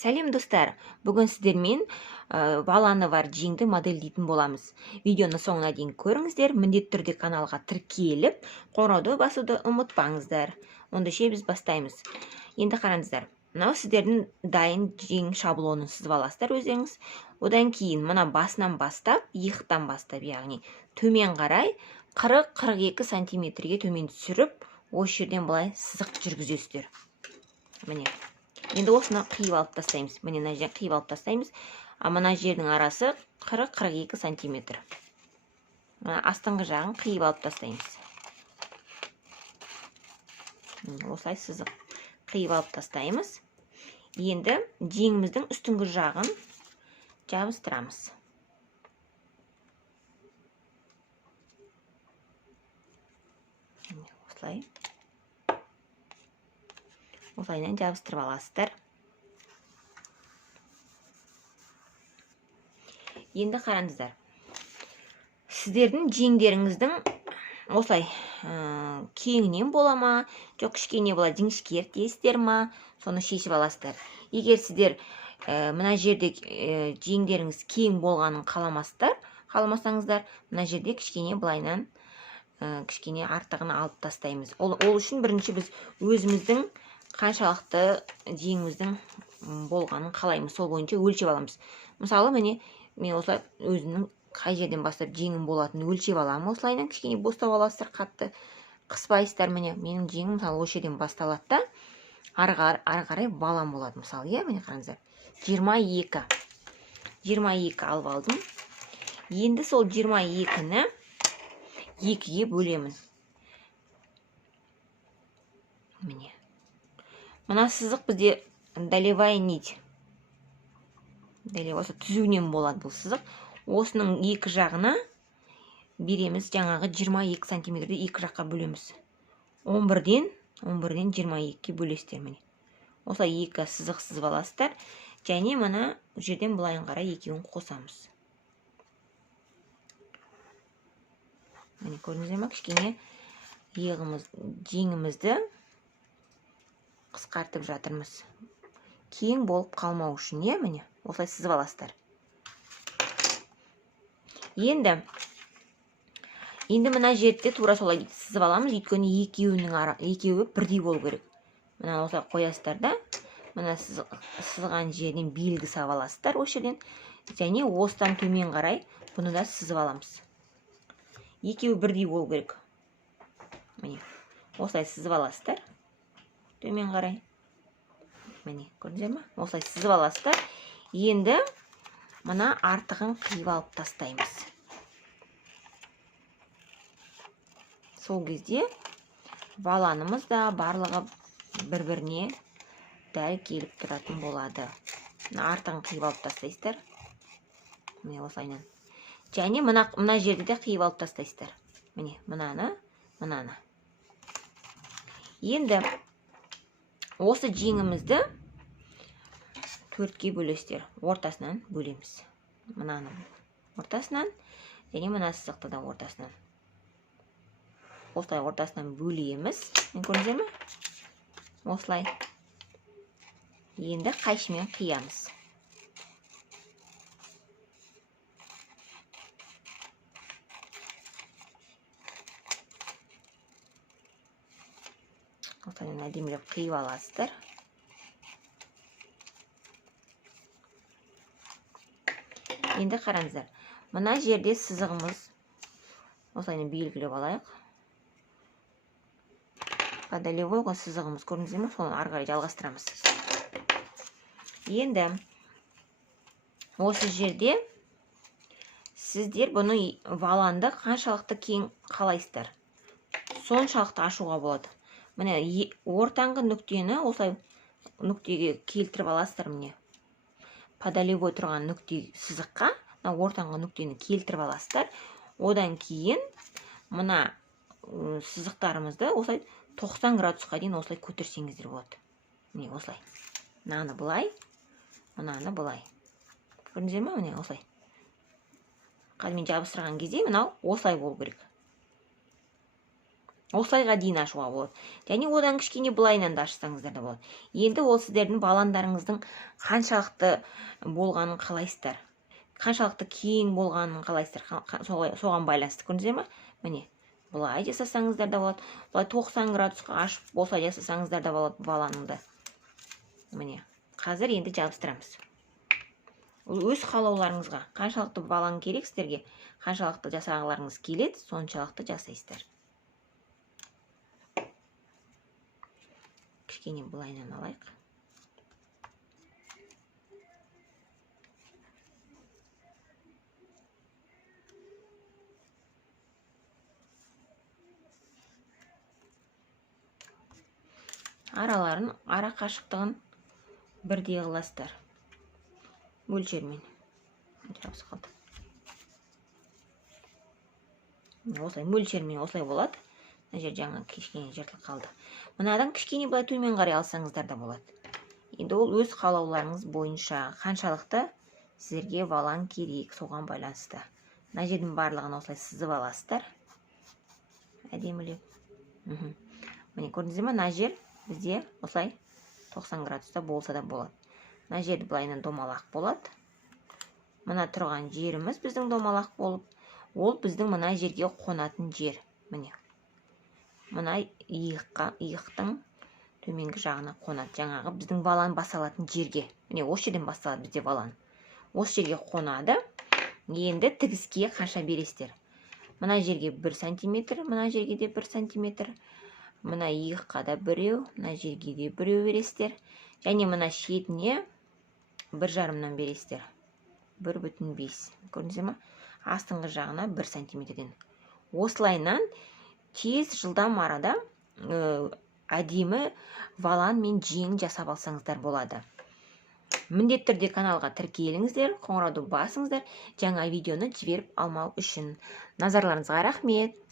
Сәлем достар, бүгін сіздермен баланы бар жеңді модельдейтін боламыз. Видеоны соңына дейін көріңіздер, міндетті түрде каналға тіркеліп, қоңырауды басуды ұмытпаңыздар. Онда біз бастаймыз. Енді қараңыздар, мынау сіздердің дайын жең шаблонын сызып аласыздар өздеріңіз. Одан кейін мына басынан бастап, иықтан бастап, яғни төмен қарай 40-42 сантиметрге төмен түсіріп, осы жерден былай сызық жүргізесіздер. Міне. Енді осыны қиып алып тастаймыз. Міне мына жерден қиып алып тастаймыз. Мына жердің арасы 40-42 сантиметр. Астыңғы жағын қиып алып тастаймыз. Осылай сызық қиып алып тастаймыз. Енді жеңіміздің үстіңгі жағын жабыстырамыз. Осылай. Осылайынан жабыстырып аласыздар. Енді қараңыздар. Сіздердің жеңдеріңіздің осылай кеңінен бола ма, жоқ кішкене бола, жіңішкер дейсіздер ма, соны шешіп аласыздар. Егер сіздер мына жерде жеңдеріңіз кең болғанын қаламасаңыздар, мына жерде кішкене былайынан кішкене артығын алып тастаймыз. Ол үшін бірінші біз өзіміздің қаншалықты жеңіміздің болғанын қалаймыз, сол бойынша өлшеп аламыз. Мысалы, мен осылай өзімнің қай жерден бастап жеңім болатынын өлшеп аламын. Осылайынан кішкене бостап аласыздар, қатты қыспайсыздар. Менің жеңім мысалы осы жерден басталады да, ары қарай балам болады. Мысалы, міне қараңыздар. 22 алып алдым. Енді сол 22-ні 2-ге бөлемін. Міне. Мына сызық бізде долевая нить. Осы түзуінен болады бұл сызық. Осының екі жағына береміз, жаңағы 22 сантиметрді екі жаққа бөлеміз. 11-ден 22-ге бөлесіздер. Міне. Осылай екі сызық сызып аласыздар. Және мына жерден былайын қарай екеуін қосамыз. Міне көрдіңіздер ме? Кішкене жеңімізді қысқартып жатырмыз. Кең болып қалмау үшін, міне, осылай сызып аласыздар. Енді мына жерде тура солай сызып аламыз, өйткені екеуі бірдей болу керек. Мына осылай қоясыздар да, мына сызған жерден белгі салып аласыздар осы жерден, және осыдан төмен қарай бұны да сызып аламыз. Екеуі бірдей болу керек. Міне, осылай сызып аласыздар. Төмен қарай. Міне, көрдіңіздер ме? Осылай сызып аласыздар. Енді мына артығын қиып алып тастаймыз. Сол кезде баланымыз да барлығы бір-біріне дәл келіп тұратын болады. Артығын қиып алып тастайсыздар. Міне, осылайынан. Және мына жерде де қиып алып тастайсыздар. Міне, мынаны. Енді осы жеңімізді 4-ге бөлесіздер. Ортасынан бөлеміз. Мынаны ортасынан, және мына сызықты да ортасынан. Осылай ортасынан бөлеміз. Көрдіңіздер ме? Осылай. Енді қайшымен қиямыз. Осылайынан әдемілеп қиып аласыздар. Енді қараңыздар. Мына жерде сызығымыз осылайынан белгілеп алайық. Долевой сызығымыз, көрдіңіздер ме? Соны ары қарай жалғастырамыз. Енді осы жерде сіздер бұны валанды қаншалықты кең қалайсыздар, соншалықты ашуға болады. Міне, ортаңғы нүктені осылай нүктеге келтіріп аласыздар. Міне, подолевой тұрған нүкте сызыққа ортаңғы нүктені келтіріп аласыздар. Одан кейін мына сызықтарымызды осылай 90 градусқа дейін осылай көтерсеңіздер болады. Міне, осылай. Мынаны былай, мынаны былай. Көрдіңіздер ме? Міне, осылай. Қазір мен жабыстырған кезде мынау осылай болу керек. осылайға дейін ашуға болады. Және одан кішкене былайынан да ашсаңыздар да болады. Енді ол сіздердің баландарыңыздың қаншалықты болғанын қалайсыздар. Қаншалықты кең болғанын қалайсыздар. Соған байланысты, көрдіңіздер ме? Міне, былай жасасаңыздар да болады. Былай 90 градусқа ашып осылай жасасаңыздар да болады баланыңды. Міне, қазір енді жабыстырамыз. Өз қалауларыңызға қаншалықты балан керек сіздерге, қаншалықты жасағыларыңыз келеді, соншалықты жасайсыздар. Кішкене былайынан алайық. Араларын, ара қашықтығын бірдей қыласыздар. Мөлшермен. Жабысып қалды. Осылай мөлшермен осылай болады. Мына жер жаңа кішкене жыртылып қалды. Мынадан кішкене былай төмен қарай алсаңыздар да болады. Енді ол өз қалауларыңыз бойынша қаншалықты сіздерге балан керек, соған байланысты. Мына жердің барлығын осылай сызып аласыздар. Әдемілеп. Міне, көрдіңіздер ме? Мына жер бізде осылай 90 градуста болса да болады. Мына жерді былайынан домалақ болады. Мына тұрған жеріміз біздің домалақ болып, ол біздің мына жерге қонатын жер. Міне. Мына иықтың төменгі жағына қонады. Жаңағы біздің балан басалатын жерге. Міне, осы жерден басталады бізде балан. Осы жерге қонады. Енді тігіске қанша бересіздер? Мына жерге 1 сантиметр, мына жерге де 1 сантиметр. Мына иыққа да біреу, мына жерге де біреу бересіздер. Және мына шетіне 1,5-нан бересіздер. 1,5. Көрдіңіздер ме? Астыңғы жағына 1 сантиметрден. Осылайнан тез жылдам арада әдемі валан мен жең жасап алсаңыздар болады. Міндетті түрде каналға тіркеліңіздер, қоңырауды басыңыздар, жаңа видеоны жіберіп алмау үшін. Назарларыңызға рахмет.